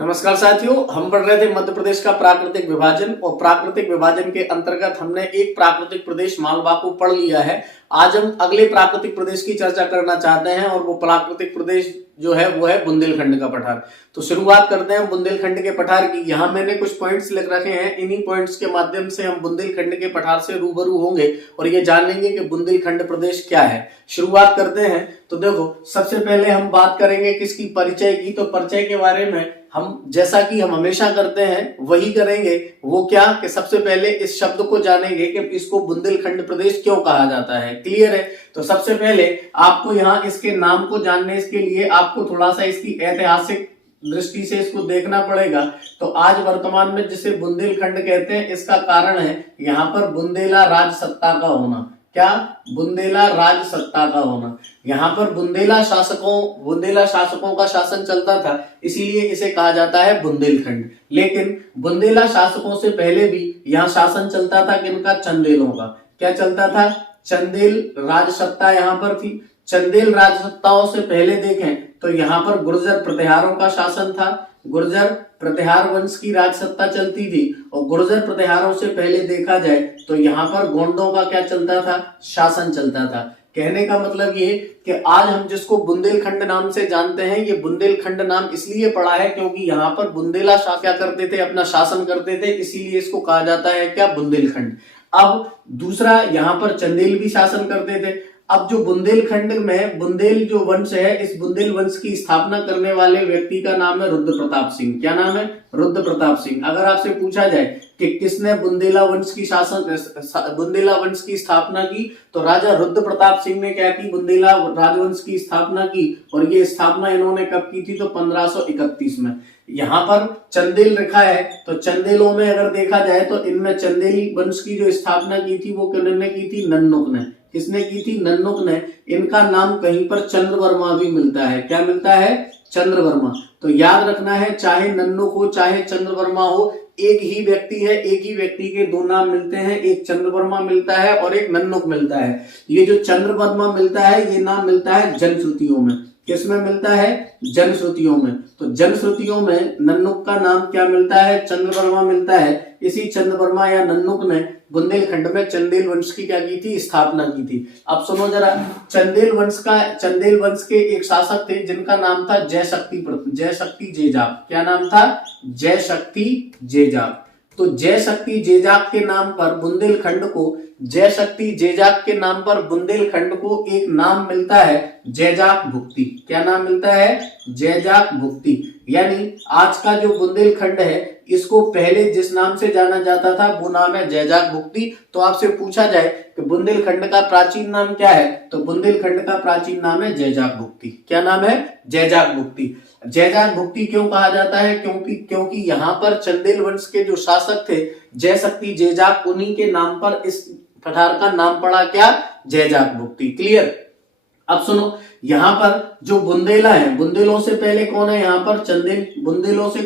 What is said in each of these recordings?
नमस्कार साथियों, हम पढ़ रहे थे मध्य प्रदेश का प्राकृतिक विभाजन और प्राकृतिक विभाजन के अंतर्गत हमने एक प्राकृतिक प्रदेश मालवा को पढ़ लिया है। आज हम अगले प्राकृतिक प्रदेश की चर्चा करना चाहते हैं और वो प्राकृतिक प्रदेश जो है वो है बुंदेलखंड का पठार। तो शुरुआत करते हैं बुंदेलखंड के पठार की। यहाँ मैंने कुछ पॉइंट्स लिख रखे हैं, इन्हीं पॉइंट्स के माध्यम से हम बुंदेलखंड के पठार से रूबरू होंगे और ये जानेंगे कि बुंदेलखंड प्रदेश क्या है। शुरुआत करते हैं। तो देखो, सबसे पहले हम बात करेंगे किसकी, परिचय की। तो परिचय के बारे में हम जैसा कि हम हमेशा करते हैं वही करेंगे। वो क्या कि सबसे पहले इस शब्द को जानेंगे कि इसको बुंदेलखंड प्रदेश क्यों कहा जाता है। क्लियर है? तो सबसे पहले आपको यहाँ इसके नाम को जानने के लिए आपको थोड़ा सा इसकी ऐतिहासिक दृष्टि से इसको देखना पड़ेगा। तो आज वर्तमान में जिसे बुंदेलखंड कहते हैं, इसका कारण है यहाँ पर बुंदेला राज सत्ता का होना। क्या? बुंदेला राज सत्ता का होना। यहाँ पर बुंदेला शासकों का शासन चलता था, इसीलिए इसे कहा जाता है बुंदेलखंड। लेकिन बुंदेला शासकों से पहले भी यहाँ शासन चलता था किनका? चंदेलों का। क्या चलता था? चंदेल राज सत्ता यहाँ पर थी। चंदेल राज सत्ताओं से पहले देखें तो यहाँ पर गुर्जर प्रतिहारों का शासन था। गुर्जर प्रतिहार वंश की राज सत्ता चलती थी और गुर्जर प्रतिहारों से पहले देखा जाए तो यहाँ पर गोंडों का क्या चलता था? शासन चलता था। कहने का मतलब ये कि आज हम जिसको बुंदेलखंड नाम से जानते हैं, ये बुंदेलखंड नाम इसलिए पड़ा है क्योंकि यहाँ पर बुंदेला क्या करते थे? अपना शासन करते थे, इसीलिए इसको कहा जाता है क्या? बुंदेलखंड। अब दूसरा, यहाँ पर चंदेल भी शासन करते थे। अब जो बुंदेलखंड में बुंदेल जो वंश है, इस बुंदेल वंश की स्थापना करने वाले व्यक्ति का नाम है रुद्र प्रताप सिंह। क्या नाम है? रुद्र प्रताप सिंह। अगर आपसे पूछा जाए कि किसने बुंदेला वंश की स्थापना की, तो राजा रुद्र प्रताप सिंह ने क्या की? बुंदेला राजवंश की स्थापना की। और ये स्थापना इन्होंने कब की थी? तो 1531 में। यहाँ पर चंदेल लिखा है, तो चंदेलों में अगर देखा जाए तो इनमें चंदेली वंश की जो स्थापना की थी वो किन्होंने की थी? नन्नुक ने। किसने की थी? नन्नुक ने। इनका नाम कहीं पर चंद्रवर्मा भी मिलता है। क्या मिलता है? चंद्रवर्मा। तो याद रखना है, चाहे नन्नुक हो चाहे चंद्रवर्मा हो, एक ही व्यक्ति है, एक ही व्यक्ति के दो नाम मिलते हैं। एक चंद्रवर्मा मिलता है और एक नन्नुक मिलता है। ये जो चंद्रवर्मा मिलता है, ये नाम मिलता है जनश्रुतियों में। किसमें मिलता है? जनश्रुतियों में। तो जनश्रुतियों में नन्नुक का नाम क्या मिलता है? चंद्रवर्मा मिलता है। इसी चंद्रवर्मा या नन्नुक ने बुंदेलखंड में चंदेल वंश की क्या की थी? स्थापना की थी। अब सुनो जरा, चंदेल वंश के एक शासक थे जिनका नाम था जयशक्ति जेजाक। क्या नाम था? जयशक्ति जेजाक। तो जयशक्ति जेजाक के नाम पर बुंदेलखंड को एक नाम मिलता है, जैजाक भुक्ति। क्या नाम मिलता है? जैजाक भुक्ति। यानी आज का जो बुंदेलखंड है, इसको पहले जिस नाम से जाना जाता था वो नाम है जैजाक भुक्ति। तो आपसे पूछा जाए कि बुंदेलखंड का प्राचीन नाम क्या है, तो बुंदेलखंड का प्राचीन नाम है जैजाक भुक्ति। क्या नाम है? जैजाक भुक्ति। जैजाक भुक्ति क्यों कहा जाता है? क्योंकि यहाँ पर चंदेल वंश के जो शासक थे जयशक्ति जेजाक, उन्हीं के नाम पर इस पठार का नाम पड़ा क्या? जैजाक भुक्ति। क्लियर? अब सुनो, यहाँ पर जो बुंदेला है, बुंदेलों से पहले कौन है? यहाँ पर चंदेल। बुंदेलों से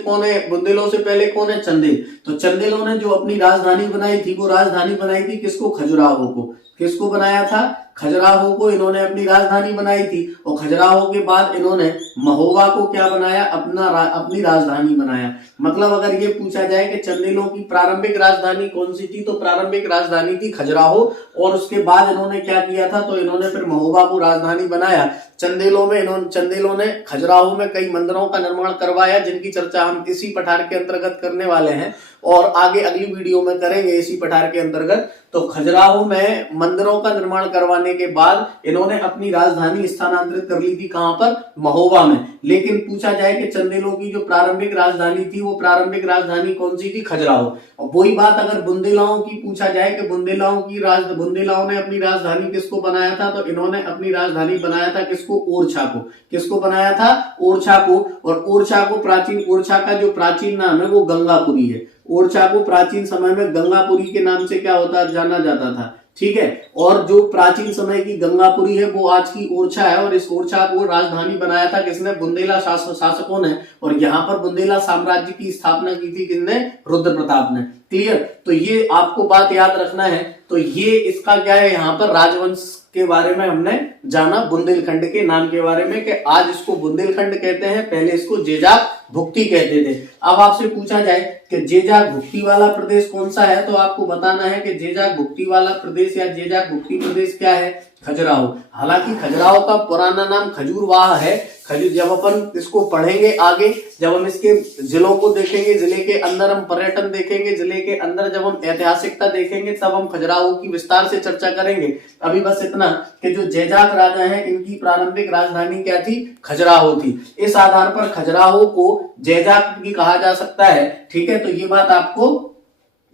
पहले कौन है? चंदेल। तो चंदेलों ने जो अपनी राजधानी बनाई थी, वो राजधानी बनाई थी किसको? खजुराहो को। किसको बनाया था? खजुराहो को इन्होंने अपनी राजधानी बनाई थी। और खजुराहो के बाद इन्होंने महोबा को क्या बनाया? अपनी राजधानी बनाया। मतलब अगर ये पूछा जाए कि चंदेलों की प्रारंभिक राजधानी कौन सी थी, तो प्रारंभिक राजधानी थी खजुराहो। और उसके बाद इन्होंने क्या किया था? तो इन्होंने फिर महोबा को राजधानी बनाया। चंदेलों ने खजुराहो में कई मंदिरों का निर्माण करवाया, जिनकी चर्चा हम इसी पठार के अंतर्गत करने वाले हैं और आगे अगली वीडियो में करेंगे इसी पठार के अंतर्गत। तो खजुराहो में मंदिरों का निर्माण करवाने के बाद इन्होंने अपनी राजधानी स्थानांतरित कर ली थी। कहां पर? महोबा में। लेकिन पूछा जाए कि चंदेलों की जो प्रारंभिक राजधानी थी, वो प्रारंभिक राजधानी कौन सी थी? खजुराहो। और वही बात अगर बुंदेलाओं की पूछा जाए कि बुंदेलाओं ने अपनी राजधानी किसको बनाया था, तो इन्होंने अपनी राजधानी बनाया था किसको? ओरछा को। किसको बनाया था? ओरछा को। और ओरछा का जो प्राचीन नाम है वो गंगापुरी है। ओरछा को प्राचीन समय में गंगापुरी के नाम से क्या होता जाना जाता था। ठीक है? और जो प्राचीन समय की गंगापुरी है वो आज की ओरछा है। और इस ओरछा को राजधानी बनाया था किसने? बुंदेला शासकों ने। और यहाँ पर बुंदेला साम्राज्य की स्थापना की थी किसने? रुद्र प्रताप ने। क्लियर? तो ये आपको बात याद रखना है। तो ये इसका क्या है? यहाँ पर राजवंश के बारे में हमने जाना, बुंदेलखंड के नाम के बारे में, कि आज इसको बुंदेलखंड कहते हैं, पहले इसको जेजाक भुक्ति कहते थे। अब आपसे पूछा जाए कि जेजाक भुक्ति वाला प्रदेश कौन सा है, तो आपको बताना है कि जेजाक भुक्ति वाला प्रदेश या जेजाक भुक्ति प्रदेश क्या है, खजुराहो। हालांकि खजुराहो का पुराना नाम खजूरवाह है। जब अपन इसको पढ़ेंगे आगे, जब हम इसके जिलों को देखेंगे, जिले के अंदर हम पर्यटन देखेंगे, जिले के अंदर जब हम ऐतिहासिकता देखेंगे, तब हम खजुराहो की विस्तार से चर्चा करेंगे। अभी बस इतना कि जो जेजाक राजा हैं, इनकी प्रारंभिक राजधानी क्या थी, खजुराहो थी। इस आधार पर खजुराहो को जेजाक भी कहा जा सकता है। ठीक है, तो ये बात आपको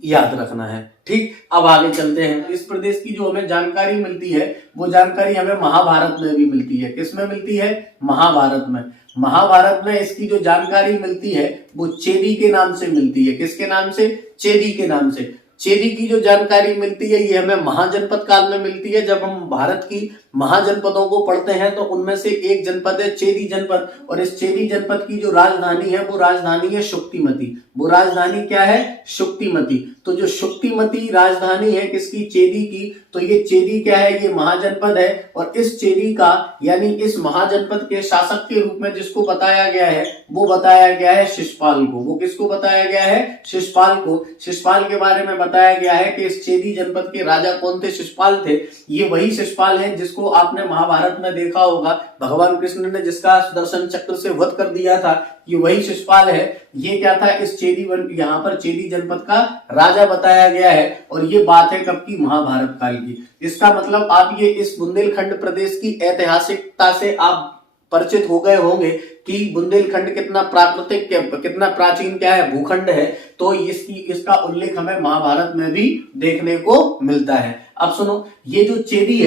याद रखना है। ठीक, अब आगे चलते हैं। इस प्रदेश की जो हमें जानकारी मिलती है, वो जानकारी हमें महाभारत में भी मिलती है। किसमें मिलती है, महाभारत में। महाभारत में इसकी जो जानकारी मिलती है वो चेदी के नाम से मिलती है। किसके नाम से, चेदी के नाम से। चेदी की जो जानकारी मिलती है ये हमें महाजनपद काल में मिलती है। जब हम भारत की महाजनपदों को पढ़ते हैं तो उनमें से एक जनपद है चेदी जनपद, और इस चेदी जनपद की जो राजधानी है वो राजधानी है शुक्तिमती। वो राजधानी क्या है, शुक्तिमती। तो जो शुक्तिमती राजधानी है किसकी, चेदी की, तो ये चेदी क्या है, ये महाजनपद है। और इस चेदी का यानी इस महाजनपद के शासक के रूप में जिसको बताया गया है वो बताया गया है शिशुपाल को। वो किसको बताया गया है, शिशुपाल को। शिशुपाल के बारे में बताया गया है कि इस चेदी जनपद के राजा कौन थे, शिशुपाल थे। ये वही शिशुपाल है जिसको आपने महाभारत में देखा होगा, भगवान कृष्ण ने जिसका सुदर्शन चक्र से वध कर दिया था, ये वही शिशुपाल है। ये क्या था, इस चेदी यहाँ पर चेदी जनपद का राजा बताया गया है। और ये बात है कब की, महाभारत काल की। इसका मतलब आप ये इस बुंदेलखंड प्रदेश की ऐतिहासिकता से आप परिचित हो गए होंगे कि बुंदेलखंड कितना प्राकृतिक, कितना प्राचीन क्या है, भूखंड है। तो इसका उल्लेख हमें महाभारत में भी देखने को मिलता है। अब सुनो, ये जो चेदी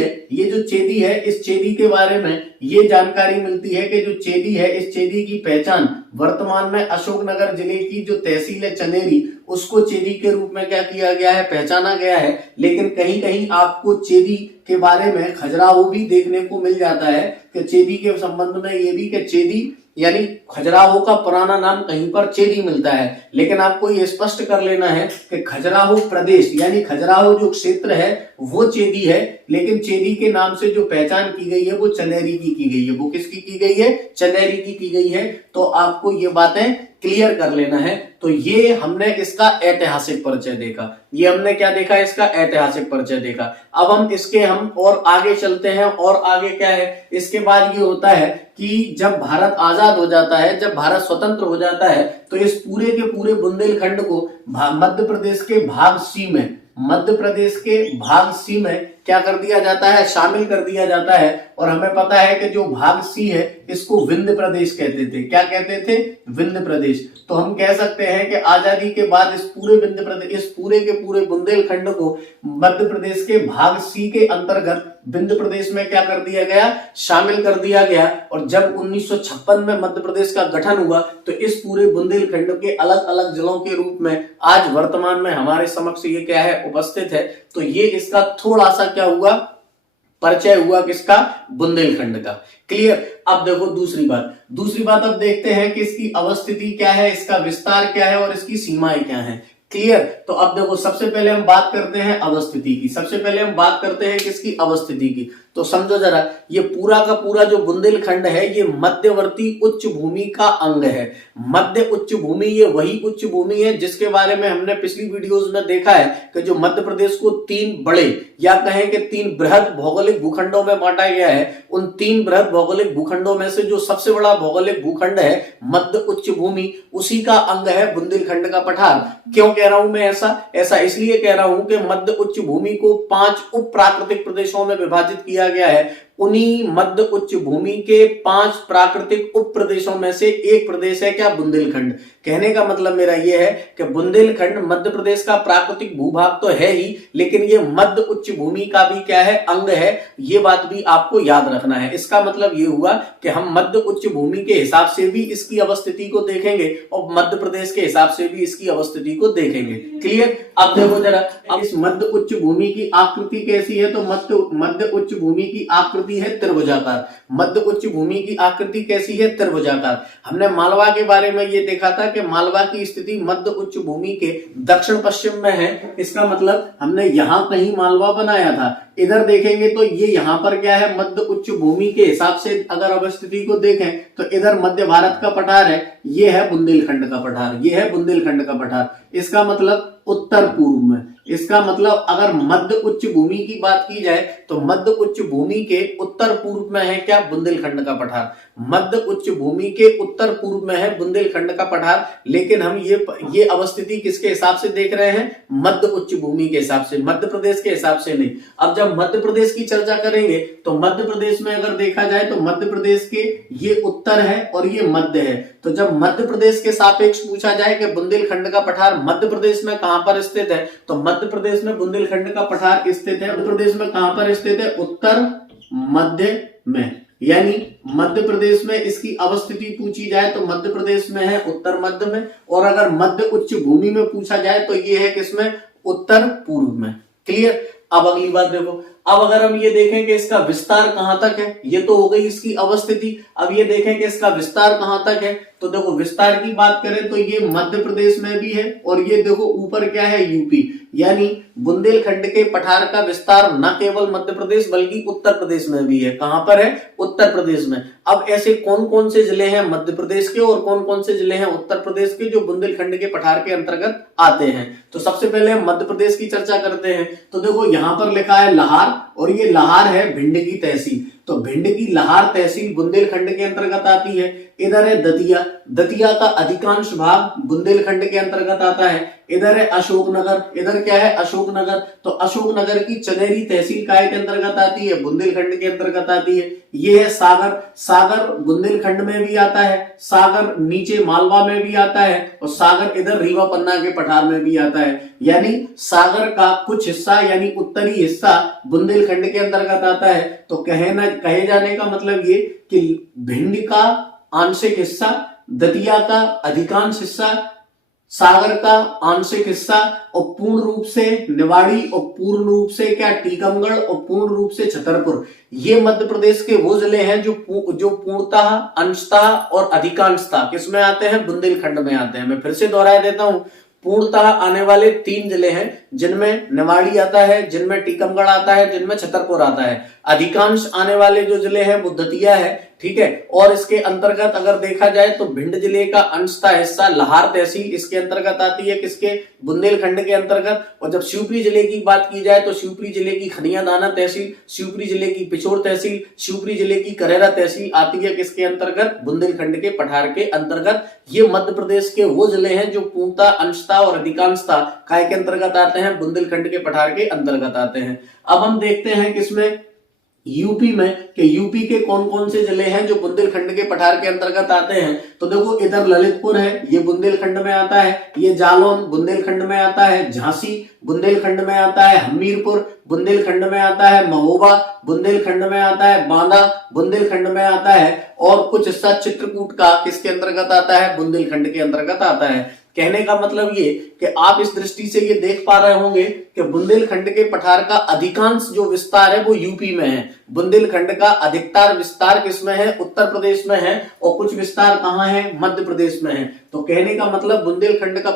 है, इस चेदी के बारे में ये जानकारी मिलती है कि जो चेदी है, इस चेदी की पहचान वर्तमान में अशोकनगर जिले की जो तहसील है चनेरी, उसको चेदी के रूप में क्या किया गया है, पहचाना गया है। लेकिन कहीं कहीं आपको चेदी के बारे में खजुराहो भी देखने को मिल जाता है कि चेदी के संबंध में ये भी कि चेदी यानी खजुराहो का पुराना नाम कहीं पर चेदी मिलता है। लेकिन आपको ये स्पष्ट कर लेना है कि खजुराहो प्रदेश यानी खजुराहो जो क्षेत्र है वो चेदी है, लेकिन चेदी के नाम से जो पहचान की गई है वो चनेरी की गई है। वो किसकी की गई है, चनेरी की गई है। तो आपको ये बातें क्लियर कर लेना है। तो ये हमने इसका ऐतिहासिक परिचय देखा। ये हमने क्या देखा, इसका ऐतिहासिक परिचय देखा। अब हम और आगे चलते हैं। और आगे क्या है, इसके बाद ये होता है कि जब भारत आजाद हो जाता है, जब भारत स्वतंत्र हो जाता है, तो इस पूरे के पूरे बुंदेलखंड को मध्य प्रदेश के भाग सी में क्या कर दिया जाता है, शामिल कर दिया जाता है। और हमें पता है कि जो भाग सी है इसको विंध्य प्रदेश कहते थे। क्या कहते थे, विंध्य प्रदेश। तो हम कह सकते हैं कि आजादी के बाद इस पूरे के पूरे बुंदेलखंड को मध्य प्रदेश के भाग सी के अंतर्गत विंध्य प्रदेश में क्या कर दिया गया, शामिल कर दिया गया। और जब 1956 में मध्य प्रदेश का गठन हुआ तो इस पूरे बुंदेलखंड के अलग अलग जिलों के रूप में आज वर्तमान में हमारे समक्ष ये क्या है, उपस्थित है। तो ये इसका थोड़ा सा क्या हुआ, परिचय हुआ किसका, बुंदेलखंड का। क्लियर। अब देखो दूसरी बात अब देखते हैं कि इसकी अवस्थिति क्या है, इसका विस्तार क्या है और इसकी सीमाएं क्या है। क्लियर। तो अब देखो सबसे पहले हम बात करते हैं अवस्थिति की। सबसे पहले हम बात करते हैं किसकी, अवस्थिति की। तो समझो जरा, ये पूरा का पूरा जो बुंदेलखंड है ये मध्यवर्ती उच्च भूमि का अंग है। मध्य उच्च भूमि, ये वही उच्च भूमि है जिसके बारे में हमने पिछली वीडियोस में देखा है कि जो मध्य प्रदेश को 3 बड़े या कहें कि 3 बृहद भौगोलिक भूखंडों में बांटा गया है। उन 3 बृहद भौगोलिक भूखंडों में से जो सबसे बड़ा भौगोलिक भूखंड है मध्य उच्च भूमि, उसी का अंग है बुंदेलखंड का पठार। क्यों कह रहा हूं मैं ऐसा इसलिए कह रहा हूं कि मध्य उच्च भूमि को 5 उप प्राकृतिक प्रदेशों में विभाजित किया गया है। उन्हीं मध्य उच्च भूमि के 5 प्राकृतिक उप प्रदेशों में से एक प्रदेश है क्या, बुंदेलखंड। कहने का मतलब मेरा यह है कि बुंदेलखंड मध्य प्रदेश का प्राकृतिक भूभाग तो है ही, लेकिन ये मध्य उच्च भूमि का भी क्या है, अंग है। ये बात भी आपको याद रखना है। इसका मतलब ये हुआ कि हम मध्य उच्च भूमि के हिसाब से भी इसकी अवस्थिति को देखेंगे और मध्य प्रदेश के हिसाब से भी इसकी अवस्थिति को देखेंगे। क्लियर। अब देखो जरा, अब इस मध्य उच्च भूमि की आकृति कैसी है, तो मध्य उच्च भूमि की आकृति आकृति है त्रिभुजाकार। मध्य उच्च भूमि की आकृति कैसी है? त्रिभुजाकार। हमने मालवा के बारे में ये देखा था कि मालवा की स्थिति मध्य उच्च भूमि के दक्षिण पश्चिम में है। इसका मतलब हमने यहाँ कहीं मालवा बनाया था। इधर देखेंगे तो ये यहाँ पर क्या है? मध्य उच्च भूमि के हिसाब से अगर अवस्थिति को देखें तो इधर मध्य भारत का पठार है, ये है बुंदेलखंड का पठार, ये है बुंदेलखंड का पठार। इसका मतलब उत्तर पूर्व में। इसका मतलब अगर मध्य उच्च भूमि की बात की जाए तो मध्य उच्च भूमि के उत्तर पूर्व में है क्या? बुंदेलखंड का पठार। मध्य उच्च भूमि के उत्तर पूर्व में है बुंदेलखंड का पठार। लेकिन हम ये अवस्थिति किसके हिसाब से देख रहे हैं? मध्य उच्च भूमि के हिसाब से, मध्य प्रदेश के हिसाब से नहीं। अब जब मध्य प्रदेश की चर्चा करेंगे तो मध्य प्रदेश में अगर देखा जाए तो मध्य प्रदेश के ये उत्तर है और ये मध्य है। तो जब मध्य प्रदेश के सापेक्ष पूछा जाए कि बुंदेलखंड का पठार मध्य प्रदेश में कहां पर स्थित है, तो मध्य प्रदेश में बुंदेलखंड का पठार स्थित है। मध्य प्रदेश में कहां पर स्थित है? उत्तर मध्य में। यानी मध्य प्रदेश में इसकी अवस्थिति पूछी जाए तो मध्य प्रदेश में है उत्तर मध्य में, और अगर मध्य उच्च भूमि में पूछा जाए तो ये है किसमें? उत्तर पूर्व में। क्लियर? अब अगली बात देखो, अब अगर हम ये देखें कि इसका विस्तार कहां तक है, ये तो हो गई इसकी अवस्थिति। अब ये देखें कि इसका विस्तार कहां तक है, तो देखो विस्तार की बात करें तो ये मध्य प्रदेश में भी है और ये देखो ऊपर क्या है? यूपी। यानी बुंदेलखंड के पठार का विस्तार न केवल मध्य प्रदेश बल्कि उत्तर प्रदेश में भी है। कहां पर है? उत्तर प्रदेश में। अब ऐसे कौन कौन से जिले हैं मध्य प्रदेश के और कौन कौन से जिले हैं उत्तर प्रदेश के जो बुंदेलखंड के पठार के अंतर्गत आते हैं? तो सबसे पहले हम मध्य प्रदेश की चर्चा करते हैं। तो देखो यहां पर लिखा है लाहार, और ये लाहार है भिंड की तहसील। तो भिंड की लाहार तहसील बुंदेलखंड के अंतर्गत आती है। इधर है दतिया, दतिया का अधिकांश भाग बुंदेलखंड के अंतर्गत आता है। इधर है अशोकनगर, इधर क्या है? अशोकनगर। तो अशोकनगर की चनेरी तहसील काय के अंतर्गत आती है? बुंदेलखंड के अंतर्गत आती है। ये है सागर, सागर बुंदेलखंड में भी आता है, सागर नीचे मालवा में भी आता है, और सागर इधर रीवा पन्ना के पठार में भी आता है। यानी सागर का कुछ हिस्सा यानी उत्तरी हिस्सा बुंदेलखंड के अंतर्गत आता है। तो कहे जाने का मतलब ये कि भिंड का आंशिक हिस्सा, दतिया का अधिकांश हिस्सा, सागर का आंशिक हिस्सा, और पूर्ण रूप से निवाड़ी, और पूर्ण रूप से क्या? टीकमगढ़, और पूर्ण रूप से छतरपुर। ये मध्य प्रदेश के वो जिले हैं जो पूर्णतः, अंशतः और अधिकांशतः किसमें आते हैं? बुंदेलखंड में आते हैं। मैं फिर से दोहरा देता हूं, पूर्णतः आने वाले 3 जिले हैं जिनमें निवाड़ी आता है, जिनमें टीकमगढ़ आता है, जिनमें छतरपुर आता है। अधिकांश आने वाले जो जिले हैं वो दतिया है, ठीक है। और इसके अंतर्गत अगर देखा जाए तो भिंड जिले का अंशतः हिस्सा लाहार तहसील इसके अंतर्गत आती है, किसके? बुंदेलखंड के अंतर्गत। और जब शिवपुरी जिले की बात की जाए तो शिवपुरी जिले की खनियादाना तहसील, शिवपुरी जिले की पिछोर तहसील, शिवपुरी जिले की करेरा तहसील आती है किसके अंतर्गत? बुंदेलखंड के पठार के अंतर्गत। ये मध्य प्रदेश के वो जिले हैं जो पूर्णतः, अंशतः और अधिकांशतः काय के अंतर्गत आते हैं? बुंदेलखंड के पठार के अंतर्गत आते हैं। अब हम देखते हैं किसमें? यूपी में, कि यूपी के कौन कौन से जिले हैं जो बुंदेलखंड के पठार के अंतर्गत आते हैं। तो देखो इधर ललितपुर है, ये बुंदेलखंड में आता है। ये जालौन बुंदेलखंड में आता है। झांसी बुंदेलखंड में आता है। हमीरपुर बुंदेलखंड में आता है। महोबा बुंदेलखंड में आता है। बांदा बुंदेलखंड में आता है। और कुछ हिस्सा चित्रकूट का किसके अंतर्गत आता है? बुंदेलखंड के अंतर्गत आता है। कहने का मतलब ये कि आप इस दृष्टि से ये देख पा रहे होंगे कि बुंदेलखंड के पठार का अधिकांश जो विस्तार है वो यूपी में है। बुंदेलखंड का अधिकतर विस्तार किसमें है? उत्तर प्रदेश में है। और कुछ विस्तार कहां है? मध्य प्रदेश में है। तो कहने का मतलब बुंदेलखंड का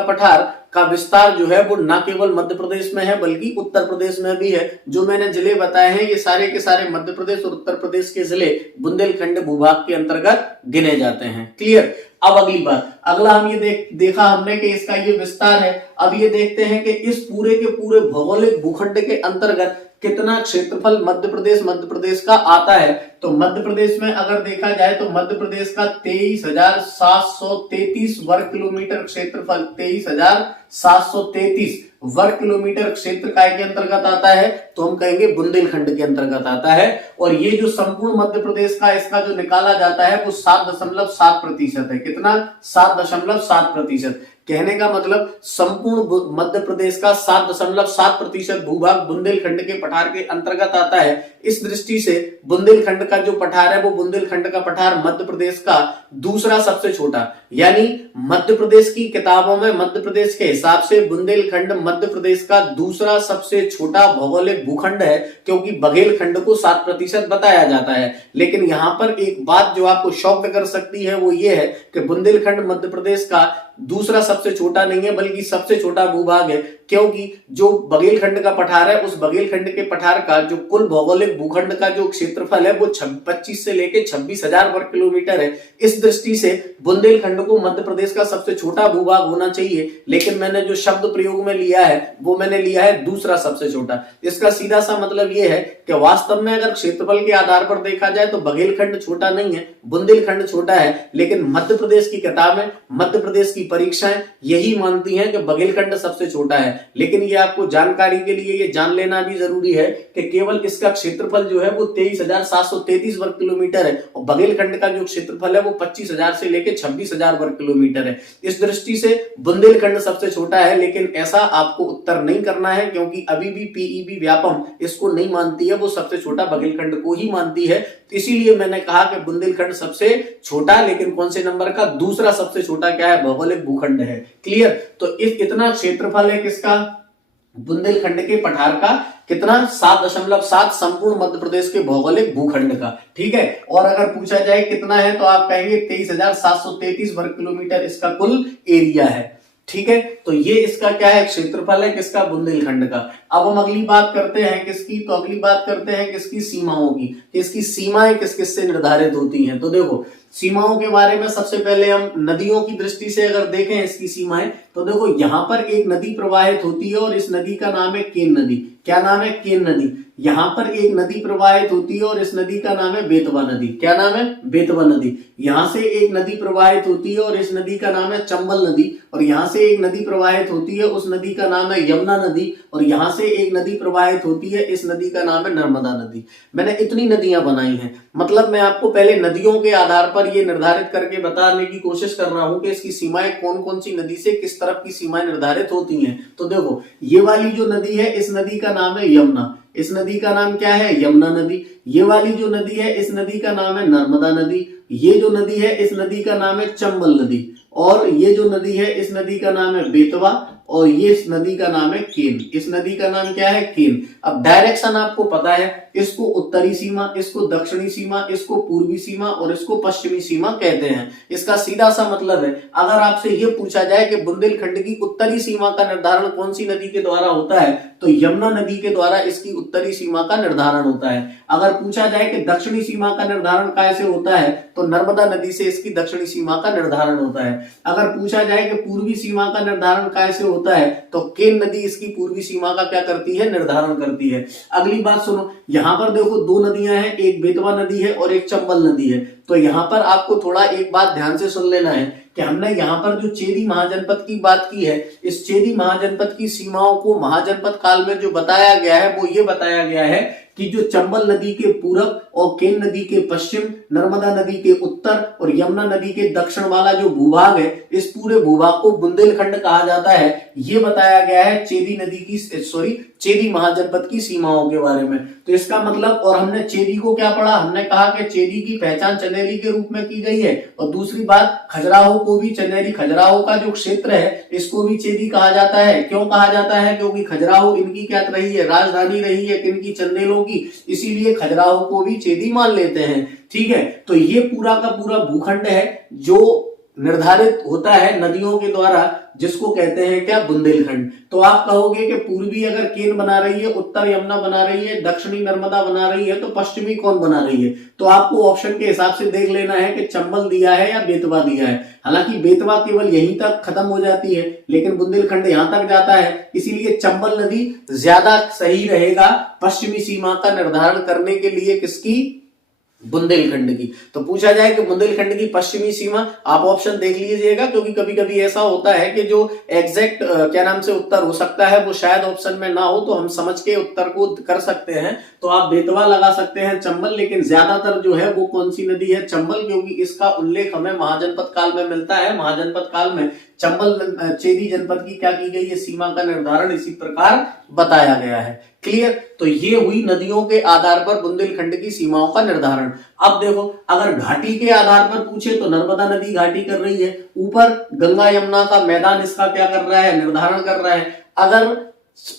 पठार का विस्तार जो है वो न केवल मध्य प्रदेश में है बल्कि उत्तर प्रदेश में भी है। जो मैंने जिले बताए हैं ये सारे के सारे मध्य प्रदेश और उत्तर प्रदेश के जिले बुंदेलखंड भूभाग के अंतर्गत गिने जाते हैं। क्लियर? अब अगली बात, अगला हम ये देखा हमने कि इसका ये विस्तार है। अब ये देखते हैं कि इस पूरे के पूरे भौगोलिक भूखंड के अंतर्गत कितना क्षेत्रफल मध्य प्रदेश का आता है। तो मध्य प्रदेश में अगर देखा जाए तो मध्य प्रदेश का 23,733 वर्ग किलोमीटर क्षेत्रफल, 23,733 वर्ग किलोमीटर क्षेत्र काय के अंतर्गत आता है? तो हम कहेंगे बुंदेलखंड के अंतर्गत आता है। और ये जो संपूर्ण मध्य प्रदेश का इसका जो निकाला जाता है वो 7.7% है। कितना? 7.7%। कहने का मतलब संपूर्ण मध्य प्रदेश का 7.7% भूभाग बुंदेलखंड के पठार के अंतर्गत आता है। इस दृष्टि से बुंदेलखंड का जो पठार है वो बुंदेलखंड का पठार मध्य प्रदेश का दूसरा सबसे छोटा, यानी मध्य प्रदेश की किताबों में मध्य प्रदेश के हिसाब से बुंदेलखंड मध्य प्रदेश का दूसरा सबसे छोटा भौगोलिक भूखंड है, क्योंकि बघेलखंड को 7% बताया जाता है। लेकिन यहाँ पर एक बात जो आपको शॉक कर सकती है वो ये है कि बुंदेलखंड मध्य प्रदेश का दूसरा सबसे छोटा नहीं है बल्कि सबसे छोटा भूभाग है, क्योंकि जो बघेलखंड का पठार है उस बघेलखंड के पठार का जो कुल भौगोलिक भूखंड का जो क्षेत्रफल है वो 25 से लेकर 26,000 वर्ग किलोमीटर है। इस दृष्टि से बुंदेलखंड को मध्य प्रदेश का सबसे छोटा भूभाग होना चाहिए, लेकिन मैंने जो शब्द प्रयोग में लिया है वो मैंने लिया है दूसरा सबसे छोटा। इसका सीधा सा मतलब ये है कि वास्तव में अगर क्षेत्रफल के आधार पर देखा जाए तो बघेलखंड छोटा नहीं है, बुंदेलखंड छोटा है, लेकिन मध्य प्रदेश की किताबें, मध्य प्रदेश की परीक्षाएं यही मानती हैं कि बघेलखंड सबसे छोटा है। लेकिन ये आपको जानकारी के लिए ये जान लेना भी जरूरी है कि केवल इसका क्षेत्रफल जो है वो 23,733 वर्ग किलोमीटर है और बघेलखंड का जो क्षेत्रफल है वो 25,000 से लेकर 26,000 वर्ग किलोमीटर है। इस दृष्टि से बुंदेलखंड सबसे छोटा है, लेकिन ऐसा आपको उत्तर नहीं करना है, क्योंकि अभी भी पीईबी व्यापम इसको नहीं मानती है, वो सबसे छोटा बघेलखंड को ही मानती है। इसीलिए मैंने कहा कि बुंदेलखंड सबसे छोटा, लेकिन कौन से नंबर का? दूसरा सबसे छोटा क्या है? भौगोलिक भूखंड है। क्लियर? तो इतना क्षेत्रफल है किसका? बुंदेलखंड के पठार का। कितना? 7.7 संपूर्ण मध्य प्रदेश के भौगोलिक भूखंड का। ठीक है। और अगर पूछा जाए कितना है तो आप कहेंगे 23,733 वर्ग किलोमीटर इसका कुल एरिया है। ठीक है। तो ये इसका क्या है? क्षेत्रफल है किसका? बुंदेलखंड का। अब हम अगली बात करते हैं किसकी? तो अगली बात करते हैं किसकी? सीमाओं की। इसकी सीमाएं किस किस से निर्धारित होती हैं। तो देखो, सीमाओं के बारे में सबसे पहले हम नदियों की दृष्टि से अगर देखें इसकी सीमाएं, तो देखो यहां पर एक नदी प्रवाहित होती है और इस नदी का नाम है केन नदी। क्या नाम है? केन नदी। यहां पर एक नदी प्रवाहित होती है और इस नदी का नाम है बेतवा नदी। क्या नाम है? बेतवा नदी। यहां से एक नदी प्रवाहित होती है और इस नदी का नाम है चंबल नदी। और यहां से एक नदी प्रवाहित होती है, उस नदी का नाम है यमुना नदी। और यहां से एक नदी प्रवाहित होती है, इस नदी का नाम है नर्मदा नदी। मैंने इतनी नदियां बनाई हैं। मतलब मैं आपको पहले नदियों के आधार पर ये निर्धारित करके बताने की कोशिश कर रहा हूं कि इसकी सीमाएं कौन कौन सी नदी से किस तरफ की सीमाएं निर्धारित होती हैं। तो देखो, ये वाली जो नदी है इस नदी का नाम है यमुना। इस नदी का नाम क्या है? यमुना नदी। ये वाली जो नदी है इस नदी का नाम है नर्मदा नदी। ये जो नदी है इस नदी का नाम है चंबल नदी। और ये जो नदी है इस नदी का नाम है बेतवा। और ये इस नदी का नाम है केन। इस नदी का नाम क्या है? केन। अब डायरेक्शन आपको पता है, इसको उत्तरी सीमा, इसको दक्षिणी सीमा, इसको पूर्वी सीमा और इसको पश्चिमी सीमा कहते हैं। इसका सीधा सा मतलब है, अगर आपसे ये पूछा जाए कि बुंदेलखंड की उत्तरी सीमा का निर्धारण कौन सी नदी के द्वारा होता है, तो यमुना नदी के द्वारा इसकी उत्तरी सीमा का निर्धारण होता है। अगर पूछा जाए कि दक्षिणी सीमा का निर्धारण कैसे होता है, तो नर्मदा नदी से इसकी दक्षिणी सीमा का निर्धारण होता है। अगर पूछा जाए कि पूर्वी सीमा का निर्धारण कैसे होता है, तो केन नदी इसकी पूर्वी सीमा का क्या करती है? निर्धारण करती है। अगली बात सुनो, यहां पर देखो दो नदियां हैं, एक बेतवा नदी है और एक चंबल नदी है। तो यहां पर आपको थोड़ा एक बात ध्यान से सुन लेना है कि हमने यहाँ पर जो चेदी महाजनपद की बात की है, इस चेदी महाजनपद की सीमाओं को महाजनपद काल में जो बताया गया है वो ये बताया गया है कि जो चंबल नदी के पूरब और केन नदी के पश्चिम, नर्मदा नदी के उत्तर और यमुना नदी के दक्षिण वाला जो भूभाग है, इस पूरे भूभाग को बुंदेलखंड कहा जाता है। ये बताया गया है चेदी नदी की चेदी महाजनपद की सीमाओं के बारे में। तो इसका मतलब, और हमने चेदी को क्या पढ़ा? हमने कहा कि चेदी की पहचान चंदेरी के रूप में की गई है। और दूसरी बात, खजुराहो को भी चंदेरी, खजुराहो का जो क्षेत्र है इसको भी चेदी कहा जाता है। क्यों कहा जाता है? क्योंकि खजुराहो इनकी क्या रही है? राजधानी रही है किनकी? चंदेलों की। इसीलिए खजुराहो को भी चेदी मान लेते हैं। ठीक है। तो ये पूरा का पूरा भूखंड है जो निर्धारित होता है नदियों के द्वारा, जिसको कहते हैं क्या? बुंदेलखंड। तो आप कहोगे कि पूर्वी अगर केन बना रही है, उत्तर यमुना बना रही है, दक्षिणी नर्मदा बना रही है, तो पश्चिमी कौन बना रही है? तो आपको ऑप्शन के हिसाब से देख लेना है कि चंबल दिया है या बेतवा दिया है। हालांकि बेतवा केवल यहीं तक खत्म हो जाती है, लेकिन बुंदेलखंड यहां तक जाता है, इसीलिए चंबल नदी ज्यादा सही रहेगा पश्चिमी सीमा का निर्धारण करने के लिए। किसकी? बुंदेलखंड की। तो पूछा जाए कि बुंदेलखंड की पश्चिमी सीमा, आप ऑप्शन देख लीजिएगा, क्योंकि कभी कभी ऐसा होता है कि जो एग्जैक्ट क्या नाम से उत्तर हो सकता है वो शायद ऑप्शन में ना हो, तो हम समझ के उत्तर को कर सकते हैं। तो आप बेतवा लगा सकते हैं चंबल, लेकिन ज्यादातर जो है वो कौन सी नदी है, चंबल, क्योंकि इसका उल्लेख हमें महाजनपद काल में मिलता है। महाजनपद काल में चंबल चेदी जनपद की क्या की गई है, सीमा का निर्धारण इसी प्रकार बताया गया है। क्लियर। तो ये हुई नदियों के आधार पर बुंदेलखंड की सीमाओं का निर्धारण। अब देखो, अगर घाटी के आधार पर पूछे तो नर्मदा नदी घाटी कर रही है, ऊपर गंगा यमुना का मैदान इसका क्या कर रहा है, निर्धारण कर रहा है। अगर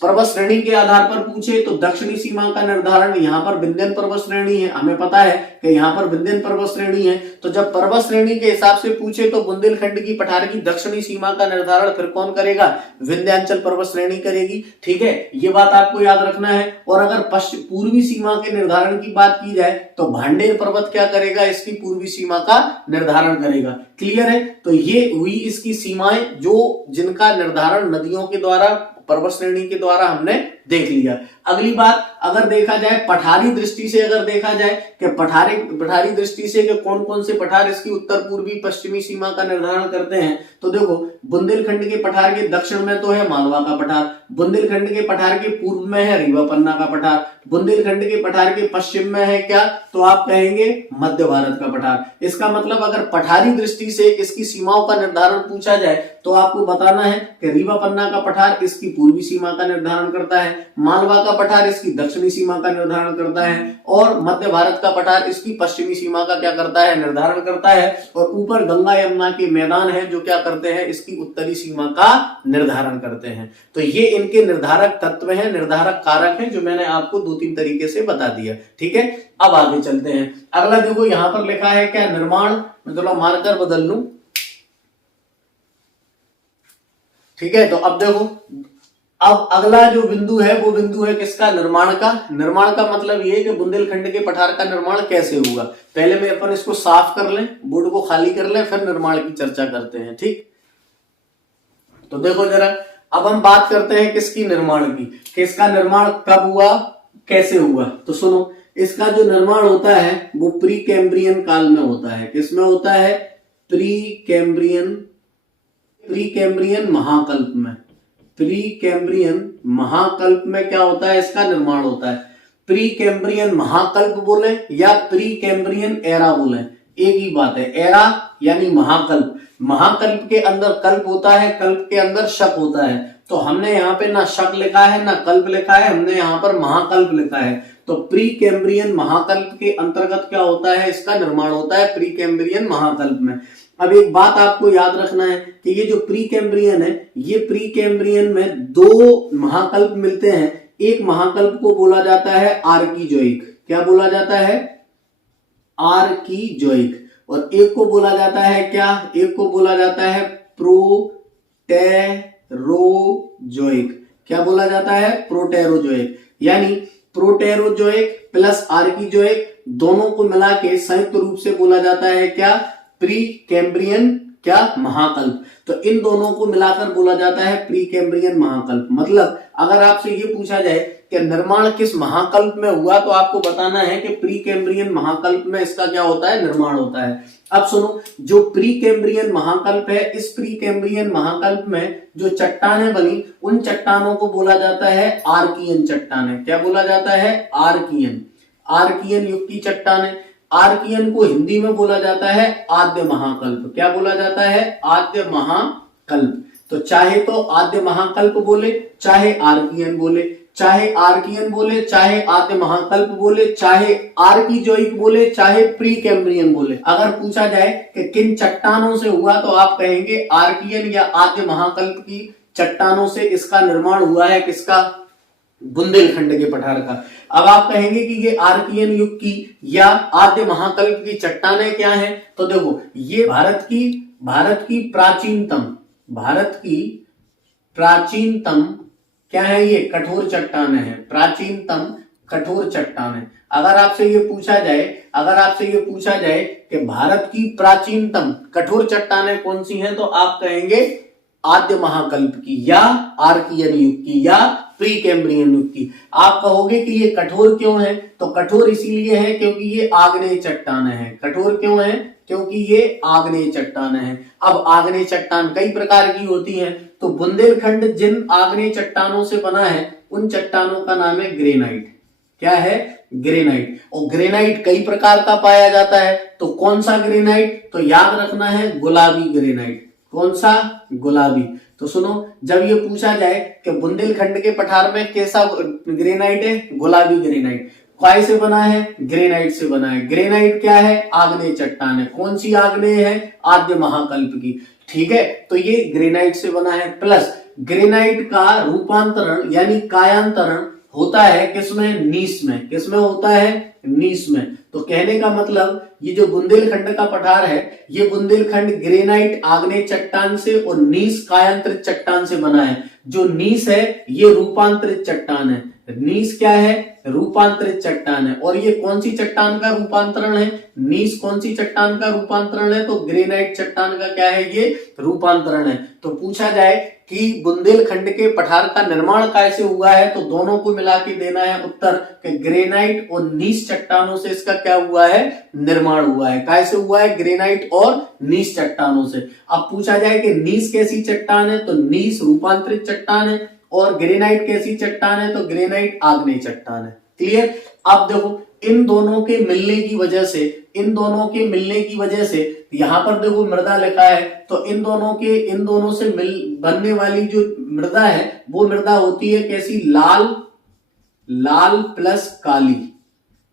पर्वत श्रेणी के आधार पर पूछे तो दक्षिणी सीमा का निर्धारण यहाँ पर विंध्यन पर्वत श्रेणी है, हमें पता है कि यहाँ पर विंध्यन पर्वत श्रेणी है। तो जब पर्वत श्रेणी के हिसाब से पूछे तो बुंदेलखंड की पठार की दक्षिणी सीमा का निर्धारण फिर कौन करेगा, विंध्याचल पर्वत श्रेणी करेगी। ठीक है, ये बात आपको याद रखना है। और अगर पूर्वी सीमा के निर्धारण की बात की जाए तो भांडेर पर्वत क्या करेगा, इसकी पूर्वी सीमा का निर्धारण करेगा। क्लियर है। तो ये हुई इसकी सीमाएं, जो जिनका निर्धारण नदियों के द्वारा, पर्वत श्रेणी के द्वारा हमने देख लिया। अगली बात, अगर देखा जाए पठारी दृष्टि से, अगर देखा जाए कि पठारी दृष्टि से कि कौन कौन से पठार इसकी उत्तर पूर्वी पश्चिमी सीमा का निर्धारण करते हैं, तो देखो बुंदेलखंड के पठार के दक्षिण में तो है मालवा का पठार, बुंदेलखंड के पठार के पूर्व में है रीवा पन्ना का पठार, बुंदेलखंड के पठार के पश्चिम में है क्या, तो आप कहेंगे मध्य भारत का पठार। इसका मतलब अगर पठारी दृष्टि से इसकी सीमाओं का निर्धारण पूछा जाए तो आपको बताना है कि रीवा पन्ना का पठार इसकी पूर्वी सीमा का निर्धारण करता है, मालवा का पठार इसकी दक्षिणी सीमा का निर्धारण करता है, और मध्य भारत का पठार इसकी पश्चिमी सीमा का क्या करता है, निर्धारण करता है। और ऊपर गंगा यमुना के मैदान है जो क्या करते हैं, इसकी उत्तरी सीमा का निर्धारण करते हैं। तो ये इनके निर्धारक तत्व हैं, निर्धारक कारक हैं, जो मैंने आपको 2-3 तरीके से बता दिया। ठीक है, अब आगे चलते हैं। अगला देखो यहां पर लिखा है क्या, निर्माण, मतलब मार्कर बदल लूं। ठीक है, तो अब देखो, अब अगला जो बिंदु है वो बिंदु है किसका, निर्माण का। निर्माण का मतलब ये कि बुंदेलखंड के पठार का निर्माण कैसे हुआ। पहले में अपन इसको साफ कर लें, बोर्ड को खाली कर लें, फिर निर्माण की चर्चा करते हैं। ठीक, तो देखो जरा, अब हम बात करते हैं किसकी, निर्माण की, कि इसका निर्माण कब हुआ, कैसे हुआ। तो सुनो, इसका जो निर्माण होता है वो प्री कैम्ब्रियन काल में होता है। किसमें होता है, प्री कैम्ब्रियन महाकल्प में। प्री कैम्ब्रियन महाकल्प में क्या होता है, इसका निर्माण होता है। प्री कैम्ब्रियन महाकल्प बोले या प्री कैम्ब्रियन एरा बोले, एक ही बात है। एरा यानी महाकल्प, महाकल्प के अंदर कल्प होता है, कल्प के अंदर शक होता है। तो हमने यहाँ पे ना शक लिखा है ना कल्प लिखा है, हमने यहाँ पर महाकल्प लिखा है। तो प्री कैम्ब्रियन महाकल्प के अंतर्गत क्या होता है, इसका निर्माण होता है प्री कैम्ब्रियन महाकल्प में। अब एक बात आपको याद रखना है कि ये जो प्री कैम्ब्रियन है, ये प्री कैम्ब्रियन में 2 महाकल्प मिलते हैं। एक महाकल्प को बोला जाता है आर्कीजोइक, क्या बोला जाता है, आर्कीजोइक, और एक को बोला जाता है क्या, एक को बोला जाता है प्रोटेरोजोइक। क्या बोला जाता है, प्रोटेरोजोइक। यानी प्रोटेरोजोइक प्लस आर्कीजोइक दोनों को मिला के संयुक्त रूप से बोला जाता है क्या, प्री कैम्ब्रियन क्या, महाकल्प। तो इन दोनों को मिलाकर बोला जाता है प्री कैम्ब्रियन महाकल्प। मतलब अगर आपसे ये पूछा जाए कि निर्माण किस महाकल्प में हुआ, तो आपको बताना है कि प्री कैम्ब्रियन महाकल्प में इसका क्या होता है, निर्माण होता है। अब सुनो, जो प्री कैम्ब्रियन महाकल्प है, इस प्री कैम्ब्रियन महाकल्प में जो चट्टानें बनी, उन चट्टानों को बोला जाता है आर्कियन चट्टानें। क्या बोला जाता है, आर्कियन, आर्कियन युग की चट्टानें। आर्कियन को हिंदी में बोला जाता है आद्य महाकल्प। क्या बोला जाता है, आद्य महाकल्प। तो चाहे तो आद्य महाकल्प बोले, चाहे आर्कियन बोले, चाहे आर्कियन बोले, चाहे आद्य महाकल्प बोले, चाहे आर्कीजोइक बोले, चाहे प्री कैम्ब्रियन बोले। अगर पूछा जाए कि किन चट्टानों से हुआ, तो आप कहेंगे आर्कियन या आद्य महाकल्प की चट्टानों से इसका निर्माण हुआ है। किसका, बुंदेलखंड के पठार का। अब आप कहेंगे कि ये आर्कियन युग की या आद्य महाकल्प की चट्टानें क्या हैं, तो देखो ये भारत की प्राचीनतम क्या है, ये कठोर चट्टानें हैं, प्राचीनतम कठोर चट्टानें। अगर आपसे ये पूछा जाए कि भारत की प्राचीनतम कठोर चट्टानें कौन सी हैं, तो आप कहेंगे आद्य महाकल्प की या आर्कियन युग की या प्री कैम्ब्रियन युग की। आप कहोगे कि ये कठोर क्यों है, तो कठोर इसीलिए है क्योंकि ये आग्नेय चट्टानें हैं। कठोर क्यों है, क्योंकि ये आग्नेय चट्टानें हैं। अब आग्नेय चट्टान कई प्रकार की होती हैं, तो बुंदेलखंड जिन आग्नेय चट्टानों से बना है उन चट्टानों का नाम है ग्रेनाइट। क्या है? ग्रेनाइट। और ग्रेनाइट कई प्रकार का पाया जाता है, तो कौन सा ग्रेनाइट? तो याद रखना है गुलाबी ग्रेनाइट। कौन सा? गुलाबी। तो सुनो, जब ये पूछा जाए कि बुंदेलखंड के पठार में कैसा ग्रेनाइट है? गुलाबी ग्रेनाइट। काय से बना है? ग्रेनाइट से बना है। ग्रेनाइट क्या है? आग्नेय चट्टान है। कौन सी आग्नेय है? आद्य महाकल्प की। ठीक है, तो ये ग्रेनाइट से बना है। प्लस ग्रेनाइट का रूपांतरण यानी कायांतरण होता है किसमें? नीस में। किसमें होता है? नीस में। तो कहने का मतलब ये जो बुंदेलखंड का पठार है, ये बुंदेलखंड ग्रेनाइट आग्नेय चट्टान से और नीस कायांतरित चट्टान से बना है। जो नीस है ये रूपांतरित चट्टान है। नीस क्या है? रूपांतरित चट्टान है। और ये कौन सी चट्टान का रूपांतरण है? नीस कौन सी चट्टान का रूपांतरण है? तो ग्रेनाइट चट्टान का क्या है? ये रूपांतरण है। तो पूछा जाए कि बुंदेलखंड के पठार का निर्माण कैसे हुआ है, तो दोनों को मिला के देना है उत्तर कि ग्रेनाइट और नीस चट्टानों से इसका क्या हुआ है? निर्माण हुआ है। कैसे हुआ है? ग्रेनाइट और नीस चट्टानों से। अब पूछा जाए कि नीस कैसी चट्टान है, तो नीस रूपांतरित चट्टान है। और ग्रेनाइट कैसी चट्टान है? तो ग्रेनाइट आग्नेय चट्टान है। क्लियर? अब देखो, इन दोनों के मिलने की वजह से, इन दोनों के मिलने की वजह से यहां पर देखो मृदा लिखा है, तो इन दोनों से बनने वाली जो मृदा है वो मृदा होती है कैसी? लाल, लाल प्लस काली,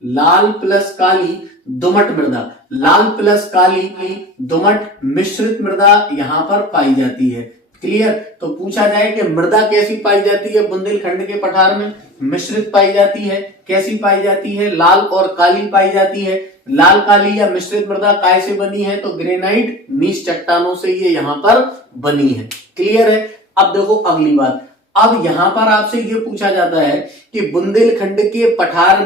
लाल प्लस काली दोमट मृदा। लाल प्लस काली की दोमट मिश्रित मृदा यहां पर पाई जाती है। क्लियर? तो पूछा जाए कि मृदा कैसी पाई जाती है बुंदेलखंड के पठार में? मिश्रित पाई जाती है। कैसी पाई जाती है? लाल और काली पाई जाती है। लाल काली या मिश्रित मृदा काय से बनी है? तो ग्रेनाइट नीस चट्टानों से ये यहां पर बनी है। क्लियर है? अब देखो अगली बात, अब यहां पर आपसे ये पूछा जाता है कि बुंदेलखंड के पठार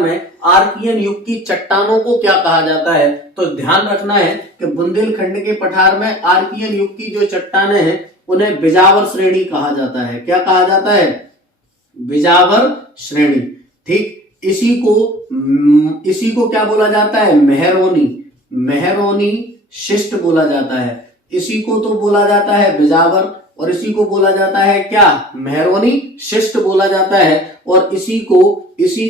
में आर्कियन युग की चट्टानों को क्या कहा जाता है? तो ध्यान रखना है कि बुंदेलखंड के पठार में आर्कियन युग की जो चट्टानें हैं उन्हें बिजावर श्रेणी कहा जाता है। क्या कहा जाता है? बिजावर श्रेणी। ठीक, इसी को क्या बोला जाता है? मेहरोनी शिष्ट बोला जाता है। इसी को तो बोला जाता है बिजावर, और इसी को बोला जाता है क्या? मेहरोनी शिष्ट बोला जाता है। और इसी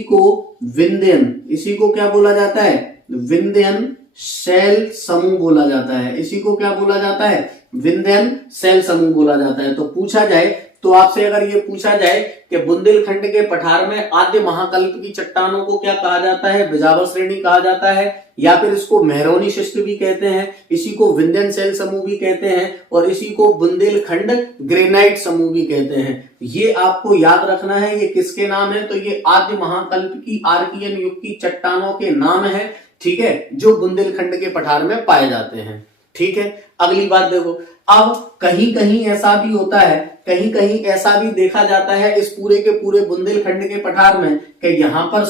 को विंध्यन, इसी को क्या बोला जाता है? विंध्यन शैल समूह बोला जाता है। इसी को क्या बोला जाता है? विंध्यन शैल समूह बोला जाता है। तो पूछा जाए, तो आपसे अगर ये पूछा जाए कि बुंदेलखंड के पठार में आद्य महाकल्प की चट्टानों को क्या कहा जाता है? बिजावर श्रेणी कहा जाता है, या फिर इसको मेहरोनी शिष्ट भी कहते हैं, इसी को विंध्यन शैल समूह भी कहते हैं, और इसी को बुंदेलखंड ग्रेनाइट समूह भी कहते हैं। ये आपको याद रखना है। ये किसके नाम है? तो ये आद्य महाकल्प की आर्कियन युग की चट्टानों के नाम है। ठीक है, जो बुंदेलखंड के पठार में पाए जाते हैं। ठीक है, अगली बात देखो, अब कहीं कहीं ऐसा भी होता है, कहीं कहीं ऐसा भी देखा जाता है इस पूरे के पूरे बुंदेलखंड के पठार में कि यहाँ पर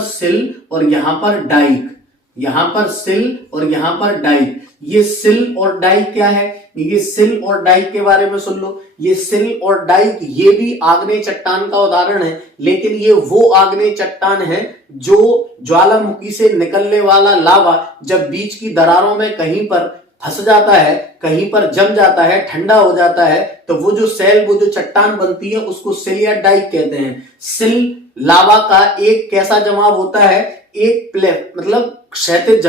सिल और यहाँ पर डाइक, यहाँ पर सिल और यहाँ पर डाइक। ये सिल और डाइक क्या है? ये सिल और डाइक के बारे में सुन लो। ये सिल और डाइक ये भी आग्नेय चट्टान का उदाहरण है, लेकिन ये वो आग्नेय चट्टान है जो ज्वालामुखी से निकलने वाला लावा जब बीच की दरारों में कहीं पर फंस जाता है, कहीं पर जम जाता है, ठंडा हो जाता है, तो वो जो चट्टान बनती है उसको सिल या डाइक कहते हैं। सिल लावा का एक कैसा जमाव होता है? एक प्लेट, मतलब क्षैतिज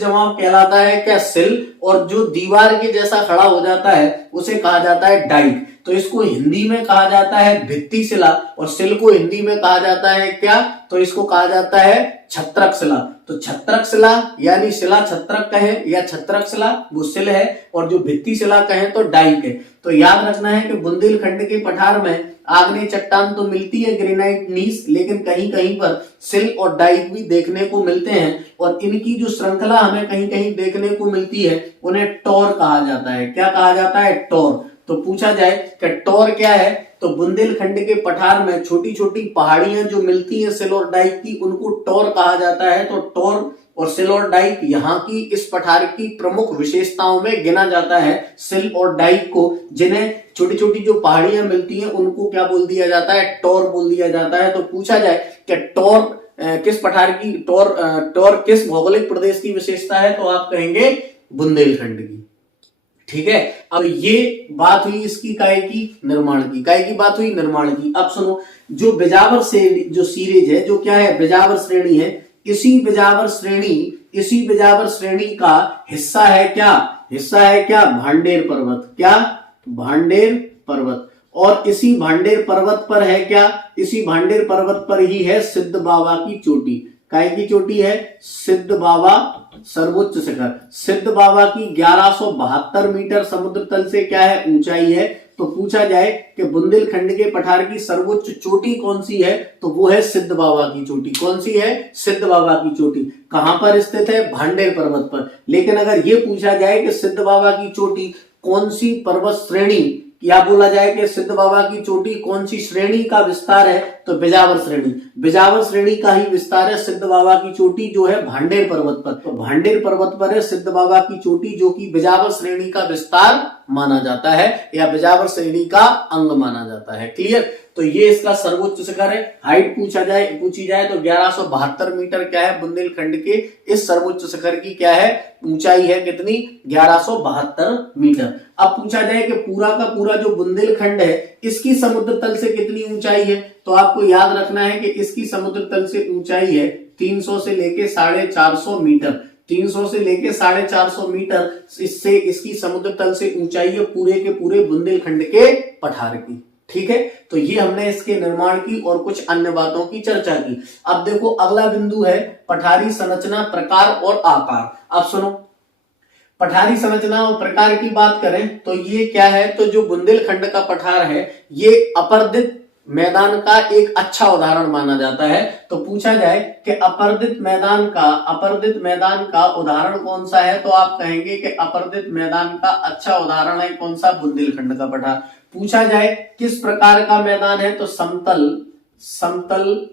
जमाव कहलाता है क्या? सिल। और जो दीवार के जैसा खड़ा हो जाता है उसे कहा जाता है डाइक। तो इसको हिंदी में कहा जाता है भित्ति शिला, और सिल को हिंदी में कहा जाता है क्या? तो इसको कहा जाता है छत्रक शिला। तो छत्रक शिला यानी शिला छत्रक कहें या छत्रक शिला वो सिल है, और जो भित्ति शिला कहें तो डाइक है। तो याद रखना है कि बुंदेलखंड के पठार में आग्नेय चट्टान तो मिलती है ग्रेनाइट नीस, लेकिन कहीं कहीं पर सिल और डाइक भी देखने को मिलते हैं, और इनकी जो श्रृंखला हमें कहीं कहीं देखने को मिलती है उन्हें टोर कहा जाता है। क्या कहा जाता है? टोर। तो पूछा जाए कि टोर क्या है, तो बुंदेलखंड के पठार में छोटी छोटी पहाड़ियां जो मिलती हैं सिल और डाइक की, उनको टोर कहा जाता है। तो टोर और सिल और डाइक यहाँ की इस पठार की प्रमुख विशेषताओं में गिना जाता है। सिल और डाइक को, जिन्हें छोटी छोटी जो पहाड़ियां मिलती हैं उनको क्या बोल दिया जाता है? टोर बोल दिया जाता है। तो पूछा जाए कि टोर किस पठार की, टोर किस भौगोलिक प्रदेश की विशेषता है, तो आप कहेंगे बुंदेलखंड की। ठीक है। अब ये बात हुई इसकी काय की निर्माण की, काय की बात हुई निर्माण की। अब सुनो, जो बिजावर से जो सीरीज है, जो क्या है, बिजावर श्रेणी है, इसी बिजावर श्रेणी का हिस्सा है क्या, हिस्सा है क्या, भांडेर पर्वत, क्या, भांडेर पर्वत। और इसी भांडेर पर्वत पर है क्या, इसी भांडेर पर्वत पर ही है सिद्ध बाबा की चोटी। काय की चोटी है, सिद्ध बाबा सर्वोच्च शिखर। सिद्ध बाबा की 1172 मीटर समुद्र तल से क्या है, ऊंचाई है। तो पूछा जाए कि बुंदेलखंड के पठार की सर्वोच्च चोटी कौन सी है, तो वो है सिद्ध बाबा की चोटी। कौन सी है, सिद्ध बाबा की चोटी। कहां पर स्थित है, भांडेर पर्वत पर। लेकिन अगर ये पूछा जाए कि सिद्ध बाबा की चोटी कौन सी पर्वत श्रेणी, या बोला जाए कि सिद्ध बाबा की चोटी कौन सी श्रेणी का विस्तार है, तो बिजावर श्रेणी। बिजावर श्रेणी का ही विस्तार है सिद्ध बाबा की चोटी, जो है भांडेर पर्वत पर। तो भांडेर पर्वत पर है सिद्ध बाबा की चोटी, जो कि बिजावर श्रेणी का विस्तार माना जाता है, या बिजावर श्रेणी का अंग माना जाता है। क्लियर। तो ये इसका सर्वोच्च शिखर है। हाइट पूछी जाए तो 1172 मीटर क्या है, बुंदेलखंड के इस सर्वोच्च शिखर की क्या है, ऊंचाई है कितनी, 1172 मीटर। अब पूछा जाए कि पूरा का पूरा जो बुंदेलखंड है, इसकी समुद्र तल से कितनी ऊंचाई है, तो आपको याद रखना है कि इसकी समुद्र तल से ऊंचाई है 300 से लेके 450 मीटर। 300 से लेके 450 मीटर इससे इसकी समुद्र तल से ऊंचाई है पूरे के पूरे बुंदेलखंड के पठार की। ठीक है। तो ये हमने इसके निर्माण की और कुछ अन्य बातों की चर्चा की। अब देखो अगला बिंदु है पठारी संरचना, प्रकार और आकार। अब सुनो, पठारी संरचना और प्रकार की बात करें तो ये क्या है, तो जो बुंदेलखंड का पठार है ये अपर्दित मैदान का एक अच्छा उदाहरण माना जाता है। तो पूछा जाए कि अपर्दित मैदान का उदाहरण कौन सा है, तो आप कहेंगे कि अपर्दित मैदान का अच्छा उदाहरण है कौन सा, बुंदेलखंड का पठार। पूछा जाए किस प्रकार का मैदान है, तो समतल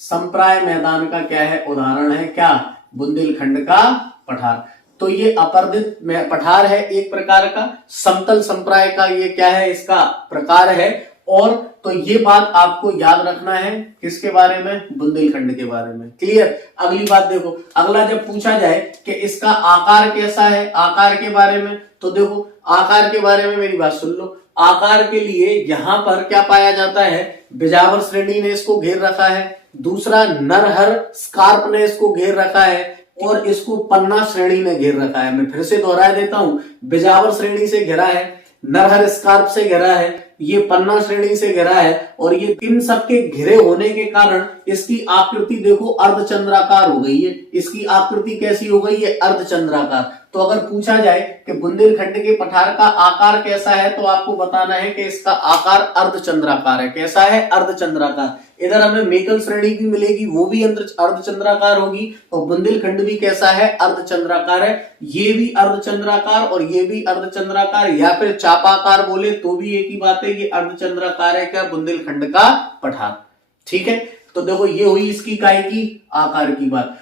संप्राय मैदान का क्या है, उदाहरण है क्या, बुंदेलखंड का पठार। तो ये अपर्दित पठार है एक प्रकार का, समतल संप्राय का ये क्या है, इसका प्रकार है। और तो ये बात आपको याद रखना है किसके बारे में, बुंदेलखंड के बारे में। क्लियर। अगली बात देखो, अगला जब पूछा जाए कि इसका आकार कैसा है, आकार के बारे में, तो देखो आकार के बारे में मेरी बात सुन लो। आकार के लिए यहां पर क्या पाया जाता है, बिजावर श्रेणी ने इसको घेर रखा है, दूसरा नरहर स्कार्प ने इसको घेर रखा है, और इसको पन्ना श्रेणी ने घेर रखा है। मैं फिर से दोहरा देता हूं, बिजावर श्रेणी से घेरा है, नरहर स्कार्प से घेरा है, ये पन्ना श्रेणी से घेरा है, और ये इन सबके घिरे होने के कारण इसकी आकृति देखो अर्धचंद्राकार हो गई है। इसकी आकृति कैसी हो गई है, अर्धचंद्राकार। तो अगर पूछा जाए कि बुंदेलखंड के पठार का आकार कैसा है, तो आपको बताना है कि इसका आकार अर्धचंद्राकार है। कैसा है, अर्धचंद्राकार। इधर हमें मेकल श्रेणी भी मिलेगी, वो भी अर्धचंद्राकार होगी। तो बुंदेलखंड भी कैसा है, अर्धचंद्राकार है। ये भी अर्धचंद्राकार और ये भी अर्धचंद्राकार, या फिर चापाकार बोले तो भी एक ही बात है, ये अर्धचंद्राकार है क्या, बुंदेलखंड का पठार। ठीक है। तो देखो ये हुई इसकी काय की, आकार की बात।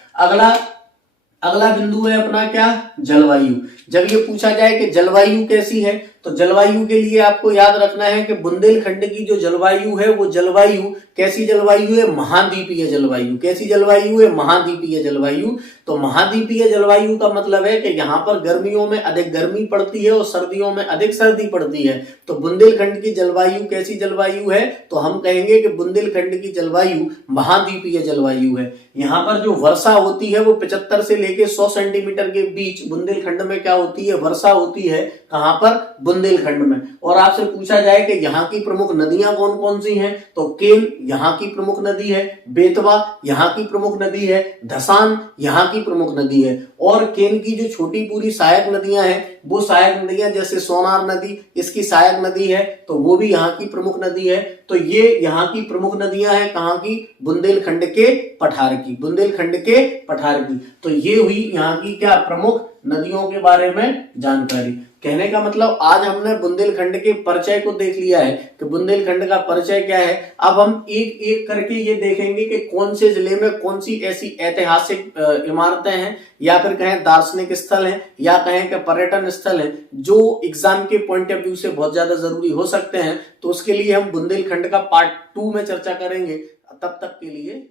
अगला बिंदु है अपना क्या, जलवायु। जब ये पूछा जाए कि जलवायु कैसी है, तो जलवायु के लिए आपको याद रखना है कि बुंदेलखंड की जो जलवायु है वो जलवायु कैसी जलवायु है, महाद्वीपीय जलवायु। कैसी जलवायु है, महाद्वीपीय जलवायु। तो महाद्वीपीय जलवायु का मतलब है कि यहाँ पर गर्मियों में अधिक गर्मी पड़ती है और सर्दियों में अधिक सर्दी पड़ती है। तो बुंदेलखंड की जलवायु कैसी जलवायु है, तो हम कहेंगे कि बुंदेलखंड की जलवायु महाद्वीपीय जलवायु है। यहाँ पर जो वर्षा होती है वो 75 से लेके 100 सेंटीमीटर के बीच बुंदेलखंड में क्या होती है, वर्षा होती है। कहां पर, बुंदेलखंड में। और आपसे पूछा जाए कि यहाँ की प्रमुख नदियां कौन कौन सी हैं, तो केन यहाँ की प्रमुख नदी है, बेतवा यहाँ की प्रमुख नदी है, धसान यहाँ की प्रमुख नदी है। और केन की जो छोटी पूरी सहायक नदियां हैं, वो सहायक नदियां जैसे सोनार नदी इसकी सहायक नदी है, तो वो भी यहाँ की प्रमुख नदी है। तो ये यहाँ की प्रमुख नदियां हैं कहाँ की, बुंदेलखंड के पठार की, बुंदेलखंड के पठार की। तो ये हुई यहाँ की क्या, प्रमुख नदियों के बारे में जानकारी। कहने का मतलब आज हमने बुंदेलखंड के परिचय को देख लिया है कि बुंदेलखंड का परिचय क्या है। अब हम एक एक करके ये देखेंगे कि कौन से जिले में कौन सी ऐसी ऐतिहासिक इमारतें हैं, या फिर कहें दार्शनिक स्थल हैं, या कहें कि पर्यटन स्थल हैं, जो एग्जाम के पॉइंट ऑफ व्यू से बहुत ज्यादा जरूरी हो सकते हैं। तो उसके लिए हम बुंदेलखंड का पार्ट 2 में चर्चा करेंगे। तब तक के लिए